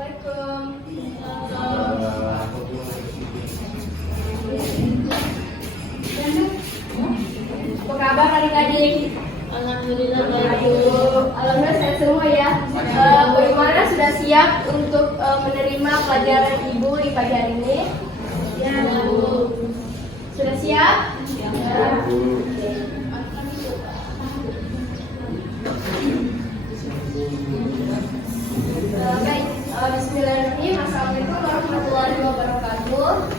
Apa kabar adik-adik? Alhamdulillah baik. Alhamdulillah sehat semua ya. Bagaimana sudah siap untuk menerima pelajaran Ibu di pagi hari ini? Ya, Bu. Sudah siap? Ya. Baik, bismillahirrahmanirrahim. Assalamualaikum warahmatullahi wabarakatuh.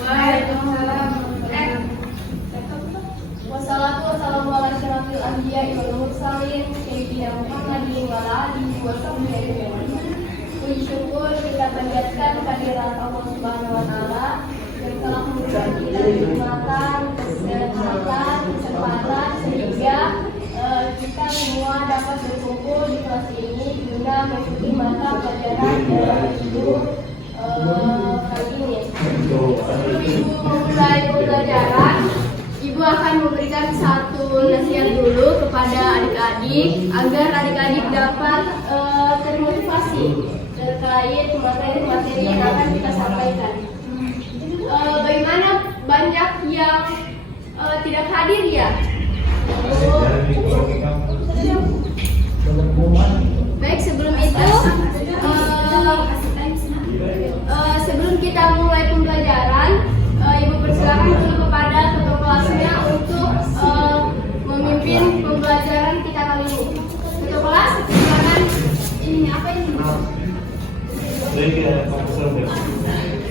Waalaikumsalam. Wassalatu wassalamu ala asyrafil anbiya'i wal mursalin sayyidina Muhammadin wa ala alihi wa sahbihi ajma'in. Puji syukur kita panjatkan kehadirat Allah Subhanahu wa taala yang telah memberikan kita kesempatan sehingga kita semua dapat berkumpul di kelas ini guna mengikuti mata pelajaran Ibu kali ini. Sebelum Ibu memulai pembelajaran, Ibu akan memberikan satu nasihat dulu kepada adik-adik agar adik-adik dapat termotivasi terkait materi-materi yang akan kita sampaikan. Bagaimana banyak yang tidak hadir ya? Baik, sebelum itu sebelum kita mulai pembelajaran, Ibu persilakan dulu kepada ketua kelasnya untuk memimpin pembelajaran kita kali ini. Ketua kelas, silakan. Ini apa ini?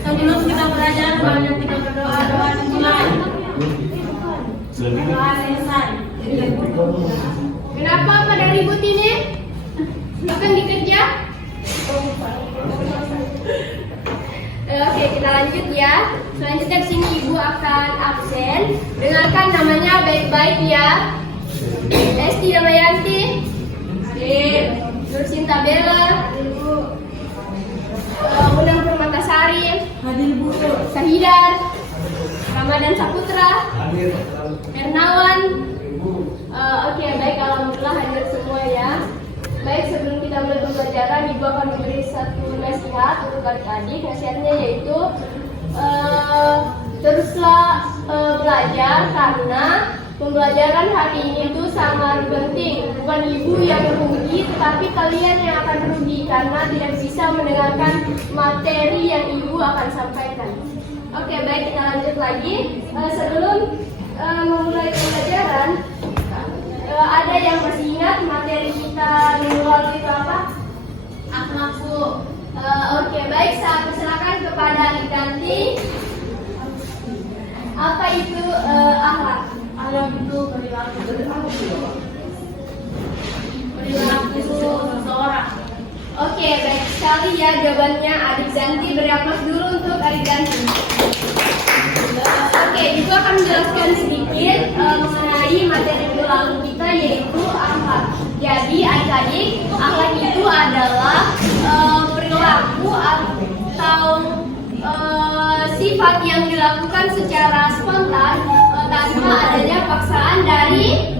Sebelum kita belajar, banyak kita berdoa dimulai. Kenapa pada ribut ini? Akan dikerja? Oke, kita lanjut ya. Selanjutnya di sini Ibu akan absen. Dengarkan namanya baik-baik ya. Esti Damayanti, Nur Sinta Bella, Unang Permatasari, Sahidar, Ramadan Saputra, Hernawan. Oke, baik, alhamdulillah hadir semua ya. Baik, sebelum kita mulai pembelajaran, Ibu akan memberi satu nasihat untuk adik-adik. Nasihatnya yaitu teruslah belajar karena pembelajaran hari ini itu sangat penting. Bukan Ibu yang rugi, tetapi kalian yang akan rugi karena tidak bisa mendengarkan materi yang Ibu akan sampaikan. Oke, baik, kita lanjut lagi. Sebelum memulai pembelajaran, ada yang masih ingat materi kita minggu lalu itu apa? Akhlak, Bu. Oke, baik, saya persilakan kepada adik ganti. Apa itu akhlak? Akhlak itu perilaku seseorang. Oke, baik sekali ya jawabannya adik ganti. Beri aplaus dulu untuk adik ganti. Oke, Ibu akan menjelaskan sedikit mengenai materi minggu lalu kita, yaitu akhlak. Jadi adik-adik, akhlak itu adalah perilaku atau sifat yang dilakukan secara spontan tanpa adanya paksaan dari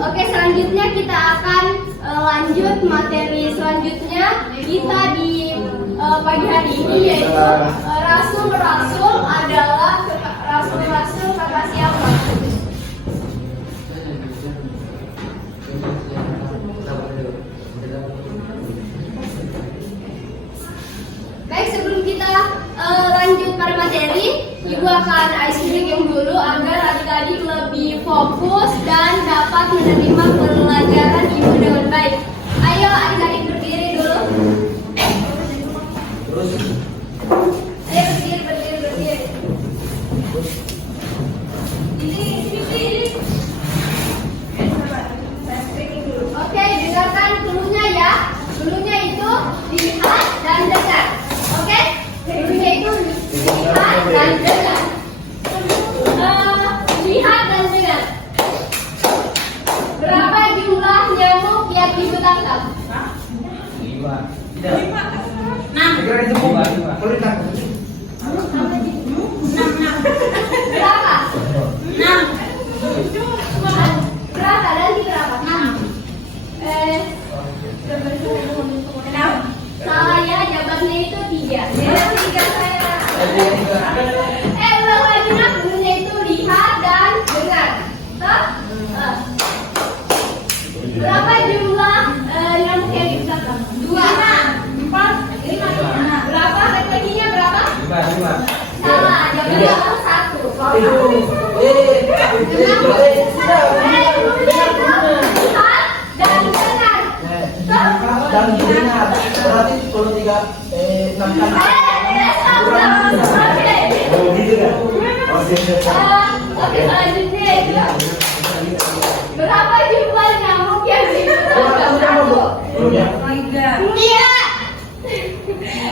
Oke, selanjutnya kita akan lanjut materi selanjutnya kita di pagi hari ini, yaitu rasul-rasul adalah rasul-rasul kata siapa? Baik, sebelum kita lanjut pada materi, Ibu akan ice breaking dulu agar adik-adik lebih fokus dan dapat menerima pelajaran Ibu dengan baik. Ayo adik-adik berdiri dulu. Ayo berdiri. Ini. Oke, dengarkan dulunya ya. Dulunya itu dilihat dan dengar. Oke? Dulunya itu dilihat dan dengar. Lihat dan dengar. Berapa jumlah nyamuk yang Ibu tangkap? 5. 6. Berapa? 6. Berapa? Dan berapa? 6. Berapa jumlah nyamuk yang di belakang? 2, 4, 5. Berapa? Laki-lakinya berapa? 5. Salah, jawabannya 1. Dan benar. Berarti kalau 6 kali. Oh gitu kan? Oke, selanjutnya itu berapa jumlah nyamuk yang di belakang? 1. Iya.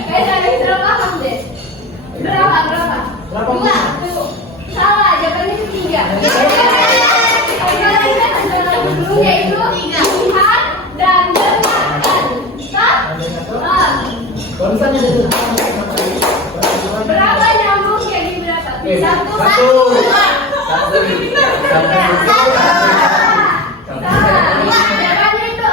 Guys, ada yang salah paham deh. Berapa? 2. Salah, jawabannya 3. Yaitu lihat dan dengarkan. Berapa nyamuk yang di belakang? 1. Jawabannya itu 4.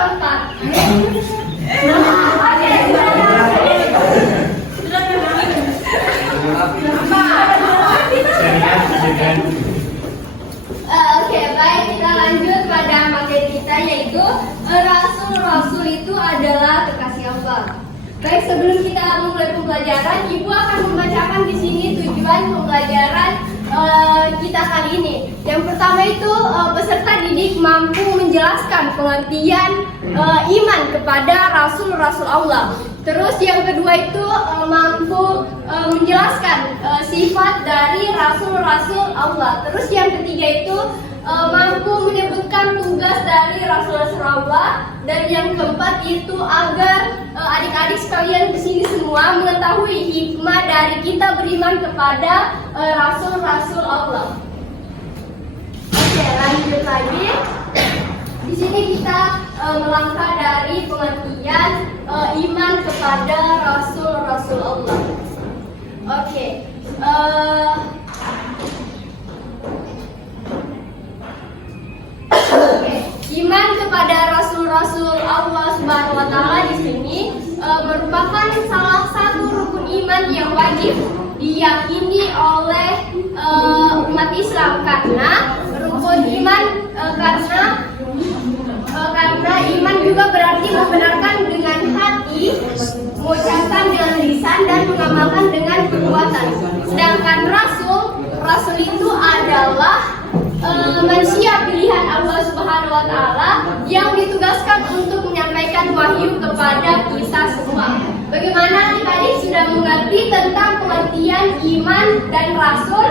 Oke, baik, kita lanjut pada materi kita, yaitu Rasul itu adalah kekasih Allah. Baik, sebelum kita memulai pembelajaran, Ibu akan membacakan di sini tujuan pembelajaran kita kali ini. Yang pertama itu peserta didik mampu menjelaskan pengertian iman kepada Rasul-Rasul Allah. Terus yang kedua itu mampu menjelaskan sifat dari Rasul-Rasul Allah. Terus yang ketiga itu mampu menyebutkan tugas dari Rasul-Rasul Allah. Dan yang keempat itu agar adik-adik sekalian kesini semua mengetahui hikmah dari kita beriman kepada Rasul-Rasul Allah. Oke, lanjut lagi. Di sini kita melangkah dari pengertian iman kepada Rasul-Rasul Allah. Oke. Iman kepada Rasul-Rasul Allah Subhanahu wa Ta'ala di sini merupakan salah satu rukun iman yang wajib diyakini oleh umat Islam, karena rukun iman karena iman juga berarti membenarkan dengan hati, mengucapkan dengan lisan, dan mengamalkan dengan perbuatan. Sedangkan Rasul itu adalah manusia pilihan Allah Subhanahu wa Ta'ala yang ditugaskan untuk menyampaikan wahyu kepada kita semua. Bagaimana adik-adik sudah mengerti tentang pengertian iman dan Rasul?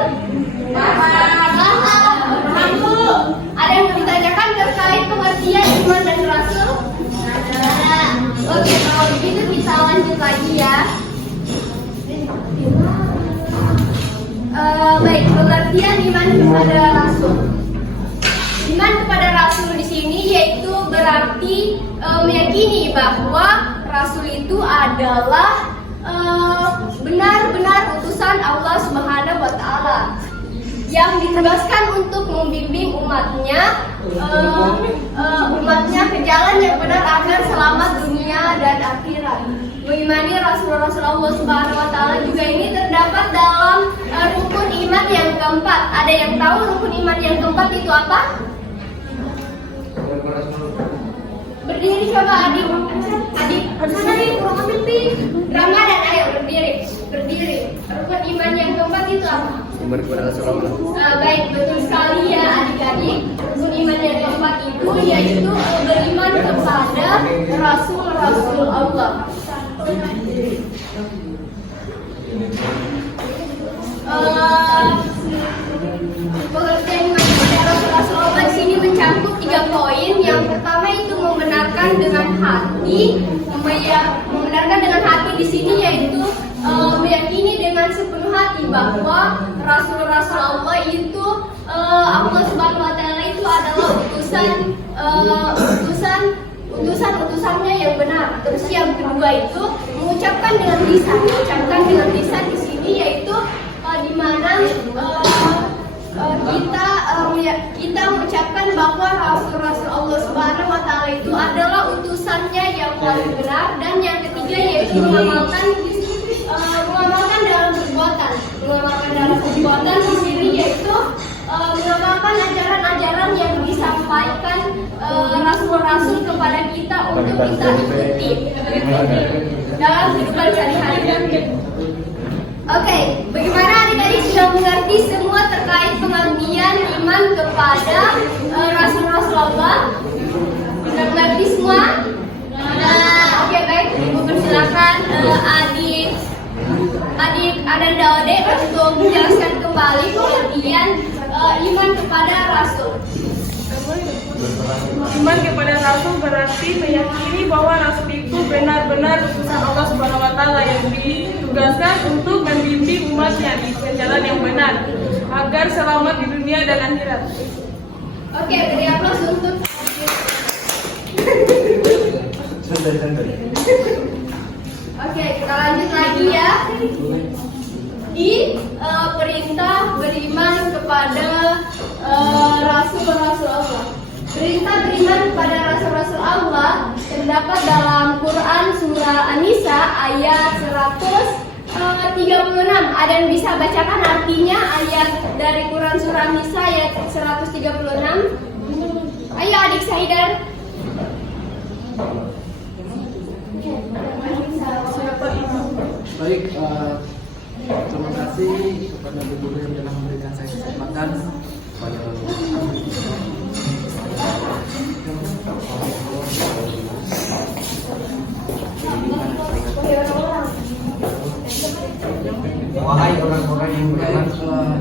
Ada yang mau ditanyakan terkait pengertian iman dan Rasul? Oke, kalau begitu kita lanjut lagi ya. Baik, pengertian iman kepada Rasul. Iman kepada Rasul di sini yaitu berarti meyakini bahwa Rasul itu adalah benar-benar utusan Allah Subhanahu wa Ta'ala yang ditugaskan untuk membimbing umatnya ke jalan yang benar agar selamat dunia dan akhirat. Mengimani Rasul-Rasul Allah Subhanahu wa Ta'ala juga ini terdapat dalam rukun iman yang keempat. Ada yang tahu rukun iman yang keempat itu apa? Berdiri coba adik. Sana nih, kurang ambil pink. Ramadan, ayo berdiri. Rukun iman yang keempat itu apa? Iman kepada Rasulullah. Baik, betul sekali ya adik-adik. Rukun iman yang keempat itu yaitu beriman kepada Rasul-Rasul Allah. Pengertian iman kepada Rasul-Rasul Allah di sini mencakup 3 poin. Yang pertama itu membenarkan dengan hati. Membenarkan dengan hati di sini yaitu meyakini dengan sepenuh hati bahwa Rasul-Rasul Allah itu Allah Subhanahu wa Ta'ala itu adalah utusannya yang benar. Terus yang kedua itu mengucapkan dengan lisan di sini yaitu di mana kita mengucapkan bahwa Rasul-Rasul Allah Subhanahu wa Ta'ala itu adalah utusannya yang paling benar. Dan yang ketiga yaitu mengamalkan dalam perbuatan. Mengamalkan dalam perbuatan di sini yaitu mengamalkan ajaran-ajaran yang disampaikan Rasul-Rasul kita ikuti dalam kehidupan sehari-hari. Oke, bagaimana adik-adik sudah mengerti semua terkait pengabdian iman kepada Rasul-Rasul Allah? Sudah mengerti semua? Oke, baik, Ibu persilakan adik Ananda Ode untuk menjelaskan kembali pengertian iman kepada Rasul. Iman kepada Rasul berarti meyakini bahwa Rasul itu benar-benar utusan Allah Subhanahu wa Ta'ala yang ditugaskan untuk membimbing umatnya di jalan yang benar agar selamat di dunia dan akhirat. Oke, beri aplaus untuk Oke, kita lanjut lagi ya. Di perintah beriman kepada Rasul-Rasul Allah. Perintah beriman kepada Rasul-Rasul Allah terdapat dalam Quran Surah An-Nisa ayat 136. Ada yang bisa bacakan artinya ayat dari Quran Surah An-Nisa ayat 136? Ayo adik Saidar. Baik, terima kasih kepada Bu Guru yang telah memberikan saya kesempatan pada wahai orang-orang yang beriman.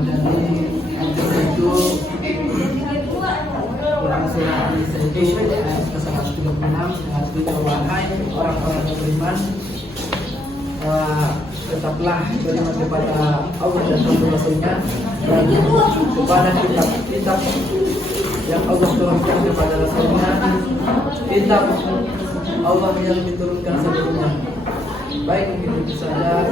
Jadi itu Quran Surah An-Nisa itu ayat 136 wahai orang-orang yang beriman, tetaplah beriman kepada Allah dan Rasul-Rasulnya dan kepada kitab yang Allah turunkan kepada Rasulnya, kitab Allah yang diturunkan sebelumnya. Baik, mungkin itu saja.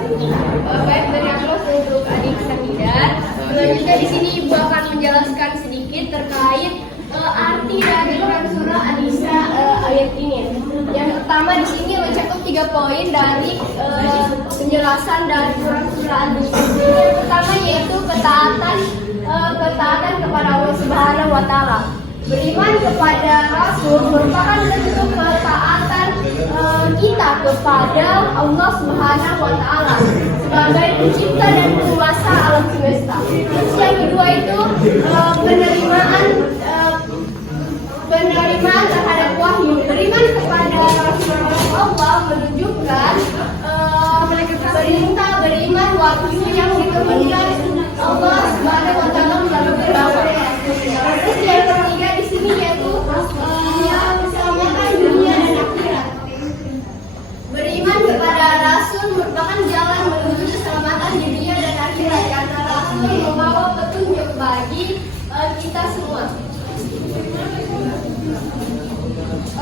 Baik, beri aplaus untuk adik Samidar. Selanjutnya di sini Ibu akan menjelaskan sedikit terkait arti dari Quran Surah An-Nisa ayat ini. Yang pertama di sini mencakup 3 poin dari penjelasan dari Quran Surah An-Nisa. Yang pertama yaitu ketaatan kepada Allah Subhanahu wa Ta'ala. Beriman kepada Rasul merupakan bentuk ketaatan kita kepada Allah Subhanahu wa Ta'ala sebagai pencipta dan penguasa alam semesta. Terus yang kedua itu penerimaan terhadap wahyu. Beriman kepada Rasul Allah menunjukkan perintah beriman wahyu yang diturunkan Allah Subhanahu wa Ta'ala melalui Rasul. Terus yang ketiga di sini yaitu keselamatan dunia dan akhirat. Beriman kepada Rasul merupakan jalan menuju keselamatan dunia dan akhirat karena Rasul membawa petunjuk bagi kita semua.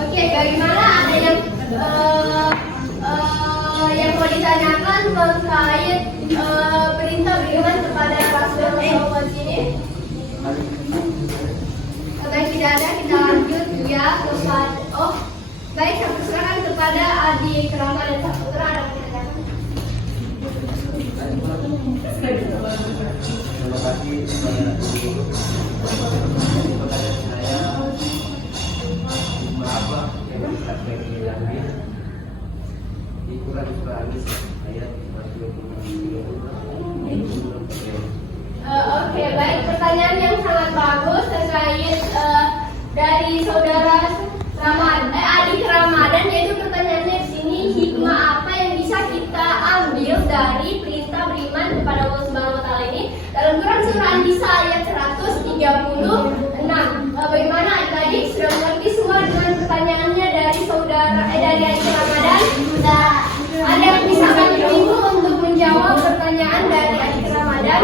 Oke, bagaimana ada yang mau ditanyakan terkait perintah beriman kepada Rasul ini? Kalau tidak ada, kita lanjut ya kepada baik, saya persilakan kepada adik Rama dan Saputra ada pertanyaan. Terima kasih kepada saya apa yang disampaikan tadi di Quran Surah An-Nisa ayat 136. Oke, baik, pertanyaan yang sangat bagus terkait dari saudara adik Ramadan, yaitu pertanyaannya di sini, hikmah apa yang bisa kita ambil dari perintah beriman kepada Allah Subhanahu wa Ta'ala ini dalam Quran Surah An-Nisa ayat 136. Bagaimana adik-adik sudah mengerti semua dengan pertanyaannya dari dari adik Ramadan? Ada yang bisa bantu Ibu untuk menjawab pertanyaan dari adik Ramadan?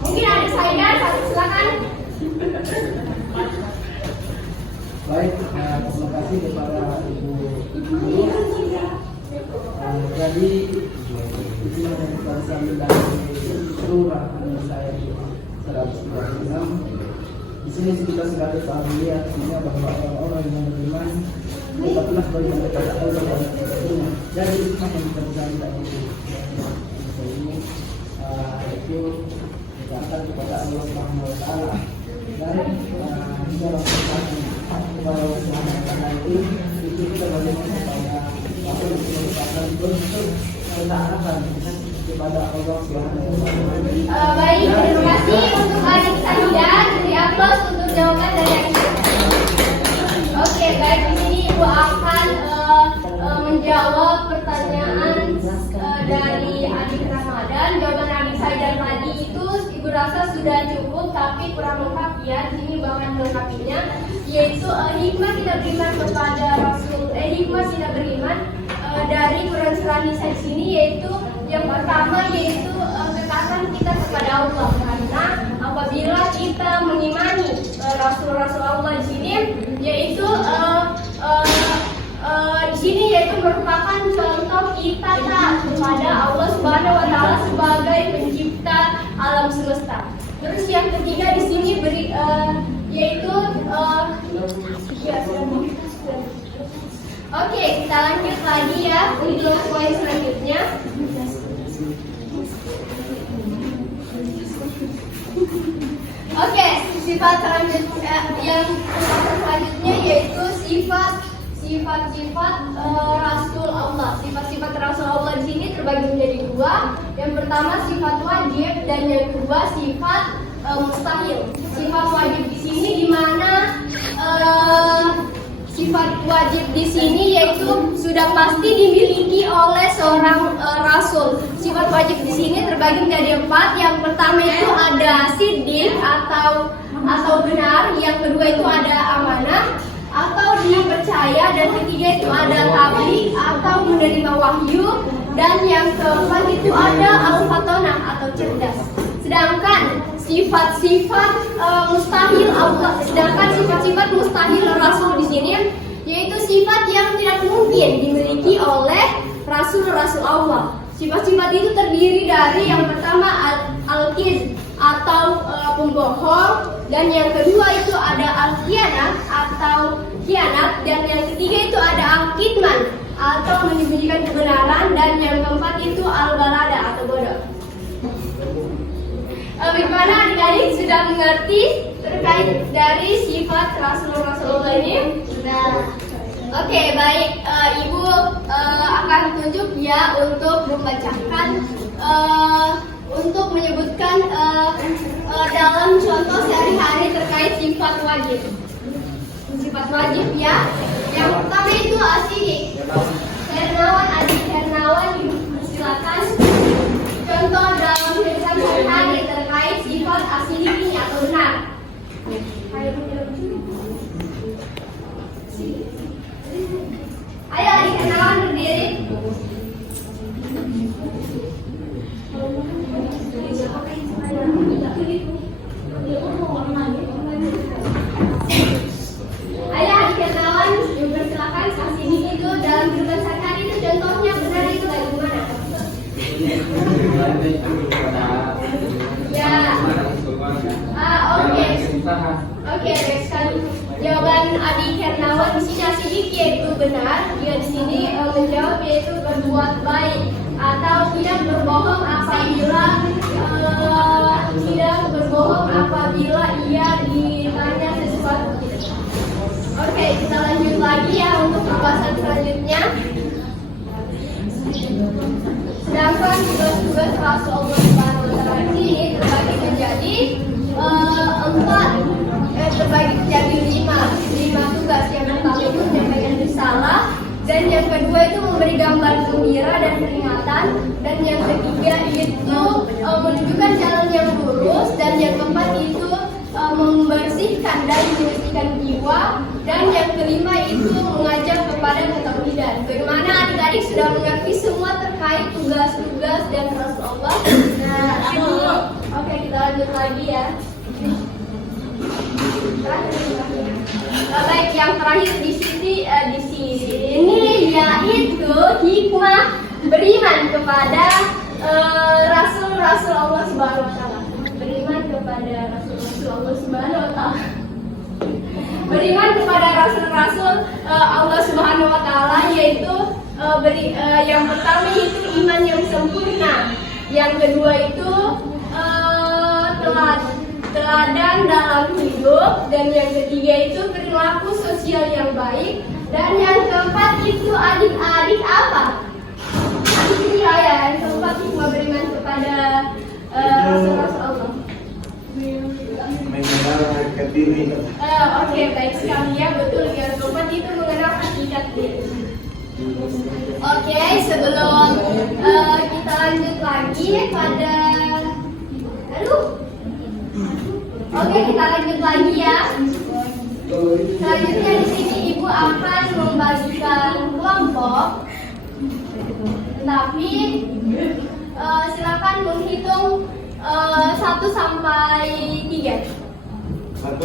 Mungkin adik Saidar, silakan. Baik, terima kasih kepada Ibu Guru. Jadi di sini kita sambil dari surah An-Nisa ayat 136. Di sini kita sudah ketahui artinya bahwa orang-orang yang beriman tetaplah beriman kepada Allah dan Rasulnya. Jadi itu yang kita cari dari ini itu ketaatan kepada Allah Subhanahu wa Ta'ala. Dan dalam ketaatan kepada Allah Subhanahu wa Ta'ala itu itu kita bagaimana kepada apa yang merupakan bentuk ketaatan kepada Allah Subhanahu wa Ta'ala. Baik, terima kasih untuk adik saya. Di aplaus untuk jawaban dari adik saya. Oke, baik, di sini Ibu akan menjawab pertanyaan dari adik Ramadan. Jawaban adik saya tadi itu Ibu rasa sudah cukup, tapi kurang lengkap ya. Di sini banget melengkapinya, yaitu hikmah kita beriman kepada Rasul. Hikmah kita beriman dari Quran Surah Nisa di sini, yaitu yang pertama yaitu ketaatan kita kepada Allah, karena apabila kita mengimani Rasul-Rasul Allah di sini, yaitu di sini yaitu merupakan contoh kita taat kepada Allah Subhanahu wa Ta'ala sebagai pencipta alam semesta. Terus yang ketiga di sini yaitu oke, kita lanjut lagi ya untuk poin selanjutnya. Oke, sifat selanjutnya yaitu sifat-sifat Rasul Allah. Sifat-sifat Rasul Allah di sini terbagi menjadi dua. Yang pertama sifat wajib dan yang kedua sifat mustahil. Sifat wajib di sini di mana sifat wajib di sini yaitu sudah pasti dimiliki oleh seorang rasul. Sifat wajib di sini terbagi menjadi 4. Yang pertama itu ada siddiq atau benar, yang kedua itu ada amanah atau dipercaya, dan ketiga itu ada tabligh atau menerima wahyu, dan yang keempat itu ada al-fatonah atau cerdas. Sedangkan sifat-sifat mustahil Rasul di sini yaitu sifat yang tidak mungkin dimiliki oleh Rasul-Rasul Allah. Sifat-sifat itu terdiri dari yang pertama al-kidz atau pembohong, dan yang kedua itu ada al-khianat atau khianat, dan yang ketiga itu ada al-kitman atau menyembunyikan kebenaran, dan yang keempat itu al-balada atau bodoh. Bagaimana adik-adik sudah mengerti terkait dari sifat Rasul-Rasulullah ini? Oke, baik. Ibu akan tunjuk ya untuk membacakan, untuk menyebutkan dalam contoh sehari-hari terkait sifat wajib. Sifat wajib ya. Yang pertama itu asidik. Hernawan, adik Hernawan, silakan. Contoh dalam kehidupan sehari-hari terkait sifat asidik ini atau benar. Ayo adik Hernawan berdiri. Ayo adik Hernawan, silakan. Asidik itu dalam kehidupan sehari-hari itu contohnya benar itu bagaimana? Ya. Oke, baik sekali. Jawaban adik Hernawan di sini asidik yaitu benar. Dia di sini menjawab yaitu berbuat baik atau tidak berbohong apabila ia ditanya sesuatu. Oke, kita lanjut lagi ya untuk pembahasan selanjutnya. Sedangkan tugas-tugas Rasul Allah Subhanahu wa Ta'ala ini terbagi menjadi 5 tugas. Yang pertama itu menyampaikan risalah, dan yang kedua itu memberi gambar gembira dan peringatan, dan yang ketiga itu menunjukkan jalan yang lurus, dan yang keempat itu membersihkan dan menyucikan jiwa, dan yang kelima itu mengajak kepada ketauhidan. Bagaimana adik-adik sudah mengerti semua terkait tugas-tugas dan Rasulullah? Oke, kita lanjut lagi ya. Baik, yang terakhir di sini yaitu hikmah beriman kepada Rasul-Rasul Allah Subhanahu wa Ta'ala. Beriman kepada Rasul-Rasul Allah Subhanahu wa Ta'ala. Beriman kepada Rasul-Rasul Allah Subhanahu wa Ta'ala yaitu yang pertama itu iman yang sempurna. Yang kedua itu teladan dalam hidup, dan yang ketiga itu perilaku sosial yang baik, dan yang keempat itu adik-adik apa? Adik ya, yang keempat itu beriman kepada Rasul Allah. Mengenal hakikat diri. Oke, baik sekali ya, betul. Yang keempat itu mengenal hakikat diri. Oke, sebelum kita lanjut lagi pada, Oke, kita lanjut lagi ya. Selanjutnya di sini ibu akan membagikan kelompok, tapi silakan menghitung 1 sampai 3. 1,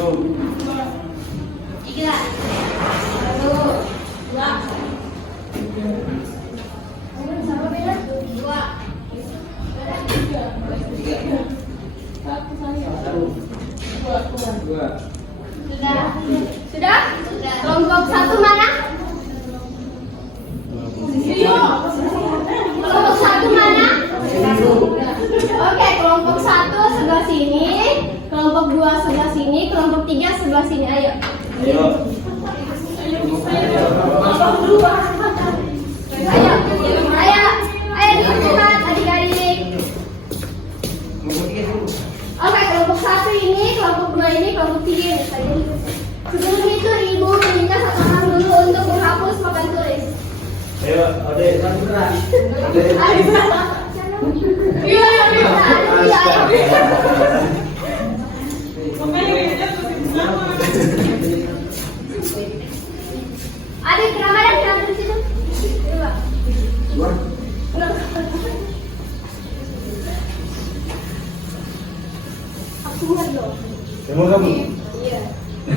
3. 1, 2. Sama beda? 2. Sudah? Kelompok 1 mana? Kelompok 1 mana? Oke, kelompok 1 sebelah sini, kelompok 2 sebelah sini, kelompok 3 sebelah sini. Ayo. Ayo dipercepat adik-adik. Oke, kelompok 1 ini, kelompok 2 ini, kelompok 3 ini. Sebelum itu ibu meminta satu dulu untuk menghapus papan tulis. ayo, Ade, Iya. Adik Ramadan jangan di situ. Coba. Aku nggak dong. kamu. Iya.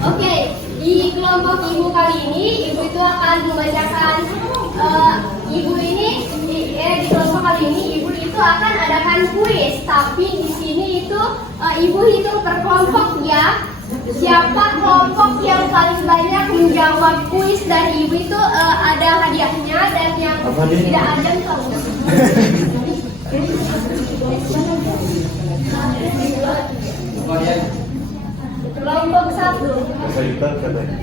Oke, di kelompok ibu kali ini, ibu itu akan membacakan. Ibu ini di kelompok kali ini, ibu itu akan adakan kuis. Tapi di sini itu ibu hitung per kelompok ya. Siapa kelompok yang paling banyak menjawab kuis dari ibu itu ada hadiahnya, dan yang tidak ada tahu. Kelompok 1. Cerita katanya.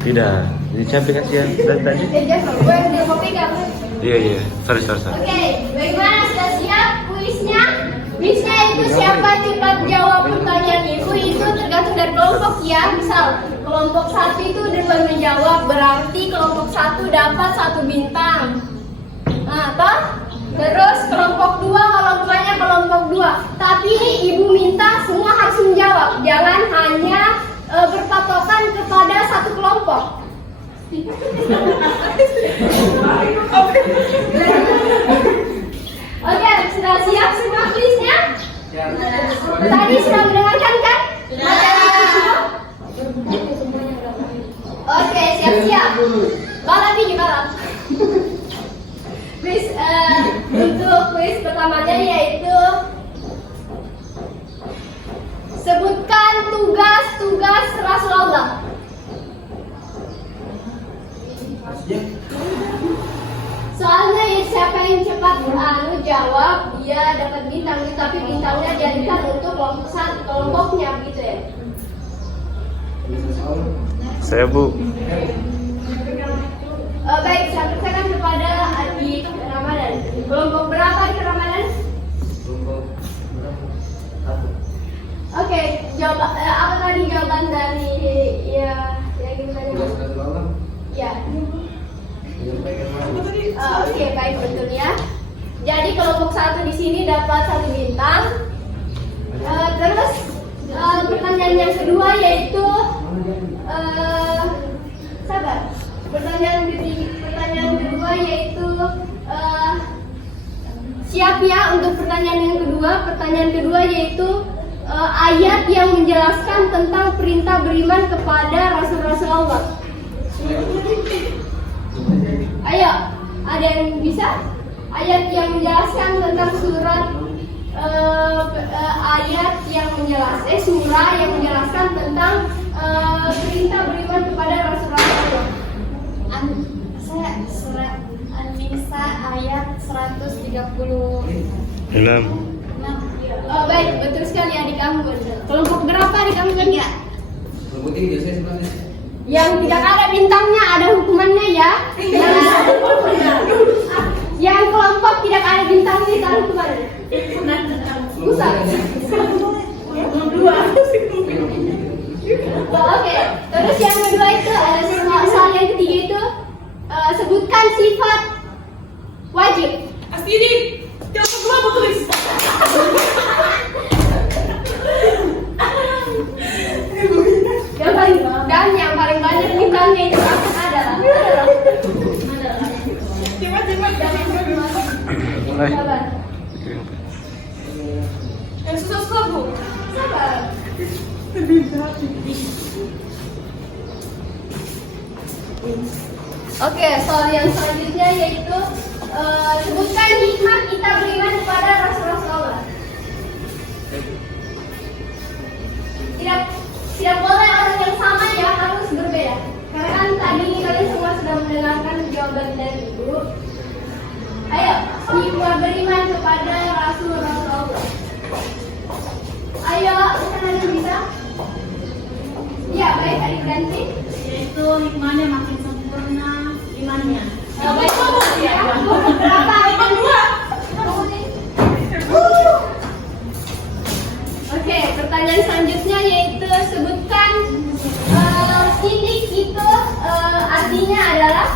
Tidak, ini capek kasih ya dari tadi. Gue udah mau pegang. Iya, sorry. Oke, bagaimana, sudah siap kuisnya? Kuisnya itu siapa cepat jawab pertanyaan itu tergantung dari kelompok ya. Misal kelompok 1 itu duluan menjawab, berarti kelompok 1 dapat 1 bintang. Nah, toh? Terus kelompok 2 kalau bukannya kelompok 2. Tapi ini ibu minta semua harus menjawab, jangan hanya berpatokan kepada satu kelompok. Oke, sudah siap semua kuisnya? Tadi sudah mendengarkan kan? Oke, siap-siap. Balap ini balap. Kuis untuk kuis pertamanya yaitu sebutkan tugas-tugas Rasulullah. Soalnya ya, siapa yang cepat jawab dia dapat bintang, tapi bintangnya jadikan untuk kelompoknya gitu ya. Saya Bu. Baik, saya persilakan kepada Adi Ramadan. Kelompok berapa di Ramadan? Oke, jawab apa tadi jawaban dari ya kita tanya. Ya. Oke, baik, betul ya. Jadi kelompok 1 di sini dapat 1 bintang. Terus pertanyaan yang kedua yaitu sabar. Pertanyaan kedua yaitu siap ya untuk pertanyaan yang kedua. Pertanyaan kedua yaitu ayat yang menjelaskan tentang perintah beriman kepada Rasul-Rasul Allah. Ayo, ada yang bisa? Ayat yang menjelaskan tentang surat ayat yang surah yang menjelaskan tentang perintah beriman kepada Rasul-Rasul Allah. Saya surat An-Nisa ayat 136. Baik, betul sekali adik kamu. Kelompok berapa adik kamu tadi? Yang tidak ada bintangnya ada hukumannya ya. Yang kelompok tidak ada bintangnya itu ada hukumannya. Pusat. Oke. Terus yang kedua itu ada soal yang ketiga itu sebutkan sifat wajib. Astidi, yang kedua aku tulis. Yang paling banyak bukannya itu adalah sabar. Yang susah-susah bu. Sabar. Oke, soal yang selanjutnya yaitu sebutkan hikmah kita beriman kepada Rasulullah. Tidak boleh orang yang sama ya, harus berbeda. Karena kan tadi kalian semua sudah mendengarkan jawaban dari ibu. Ayo, hikmah beriman kepada Rasulullah. Ayo, bukan ada yang bisa? Ya, baik, adik ganti. Yaitu hikmahnya makin sempurna imannya. Baik, ya. Berapa? Dua. Oke, pertanyaan selanjutnya yaitu sebutkan sidik itu artinya adalah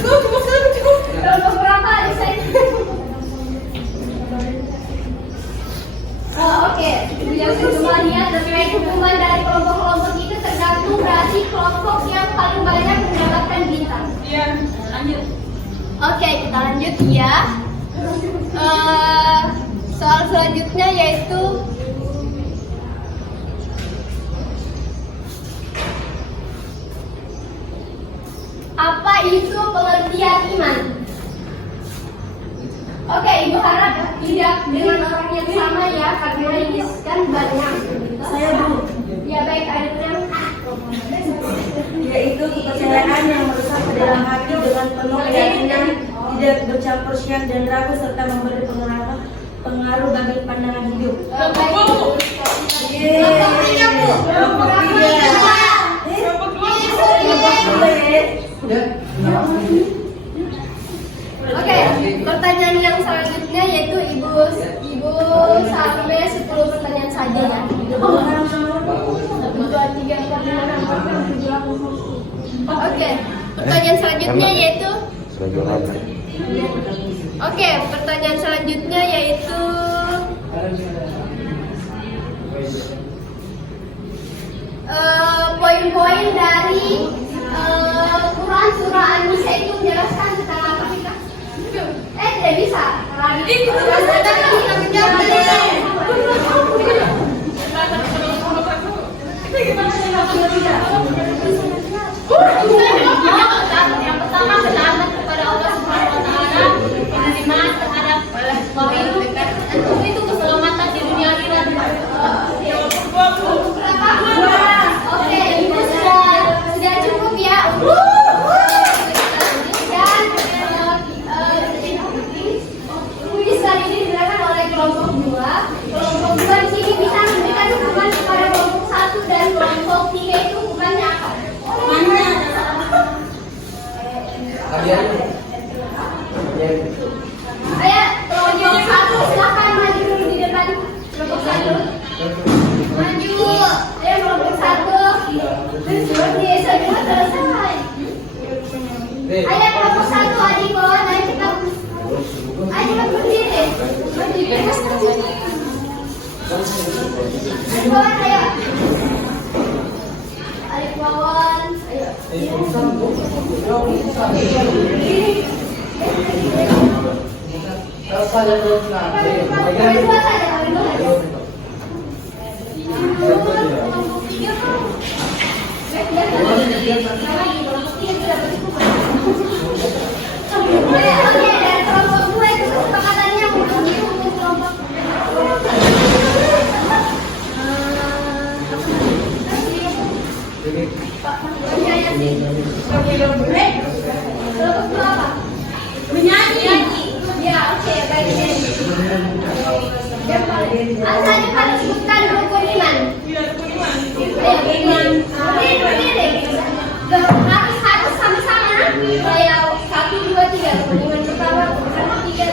kelompok berapa adik saya? Oke, yang kedua lihat terkait hukuman dari kelompok-kelompok itu tergantung dari kelompok yang paling banyak mendapatkan bintang. Iya, lanjut. Oke, kita lanjut ya. Soal selanjutnya yaitu apa itu pengertian iman? Oke, ibu harap tidak dengan orang yang sama ya, karena ini kan banyak. Saya Bu, Ya baik, ada yang yaitu kepercayaan yang meresap ke dalam hati dengan penuh keyakinan, tidak bercampur syiar dan ragu serta memberi pengaruh bagi pandangan hidup. baik. Oke, pertanyaan yang selanjutnya yaitu ibu sampai 10 pertanyaan saja ya. 1, 2, 3, 4, 5, 6, 7, 8, 9. Oke, pertanyaan selanjutnya yaitu pertanyaan selanjutnya yaitu poin-poin dari Quran surah An-Nisa itu menjelaskan tentang apa sih Kak? Tidak bisa. Yang pertama selamat kepada Allah Subhanahu Wa Taala, beriman terhadap bahwa itu keselamatan di dunia akhirat. Oke, ibu sudah cukup ya. Dan kuis kali ini dilakukan oleh kelompok 2. Kelompok 2 di sini bisa memberikan hukuman kepada kelompok 1 dan kelompok 3 itu hukumannya apa? Ayo, kelompok 1 silakan maju dulu di depan. Kelompok 1 maju. Ayo kelompok 1. Seperti semua selesai. Ayo kelompok 1 adik bawah naik cepat. Ayo cepat berdiri. Berdiri. Adik bawah ayo. Adik bawah ayo. Oke, dan kelompok 2 itu kesepakatannya Percaya sih. Terus apa? Menyanyi. Ya, oke, baik. Asalnya kalian sebutkan rukun iman. Harus sama-sama. Kayak 1, 2, 3. Rukun iman pertama, rukun iman ketiga.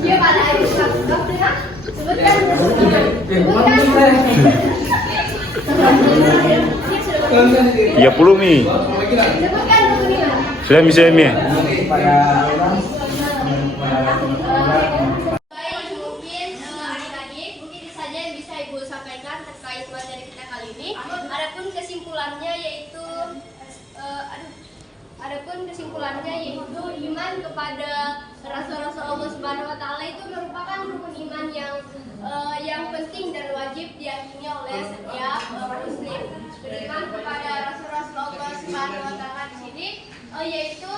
Dia pada hari Sabtu ya. Sebutkan Ya puluh mi. sebutkan rukun iman. Sudah mi. Baik, mungkin adik-adik, mungkin itu saja yang bisa Ibu sampaikan terkait materi kita kali ini. Adapun kesimpulannya yaitu iman kepada Rasul-Rasul Allah Subhanahu Wa Taala itu merupakan rukun iman yang penting dan wajib diyakini oleh setiap muslim. Beriman kepada Rasul-Rasul Allah Subhanahu Wa Taala di sini yaitu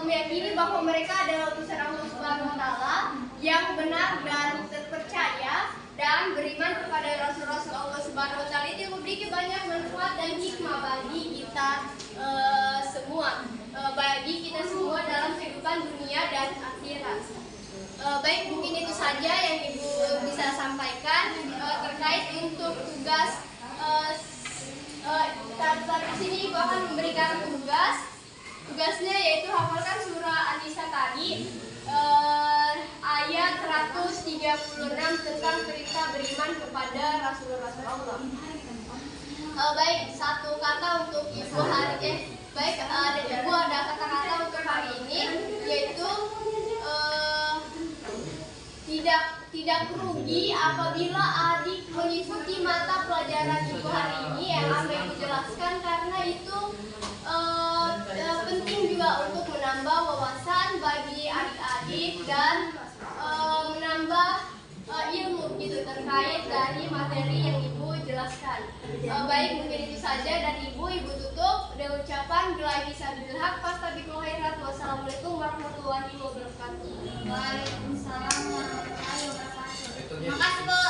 meyakini bahwa mereka adalah utusan Allah Subhanahu Wa Taala yang benar dan terpercaya, dan beriman kepada Rasul-Rasul Allah Subhanahu Wa Taala itu memiliki banyak manfaat dan hikmah bagi kita semua, dalam kehidupan dunia dan akhirat. Baik, mungkin itu saja yang Ibu bisa sampaikan terkait untuk tugas. Saat di sini Ibu akan memberikan tugasnya yaitu hafalkan surah An-Nisa tadi ayat 136 tentang perintah beriman kepada Rasul-Rasul Allah. Baik, satu kata untuk Ibu Ibu ada kata-kata untuk hari ini yaitu tidak rugi apabila adik mengikuti mata pelajaran Ibu hari ini yang akan Ibu jelaskan, karena itu penting juga untuk menambah wawasan bagi adik-adik dan menambah ilmu gitu terkait dari materi yang Ibu jelaskan. Baik, mungkin itu saja dari Ibu tutup dengan ucapan billahi sabil haq fastabiqul khairat. Wassalamualaikum warahmatullahi wabarakatuh. Waalaikumsalam warahmatullahi wabarakatuh. Terima kasih, Bu.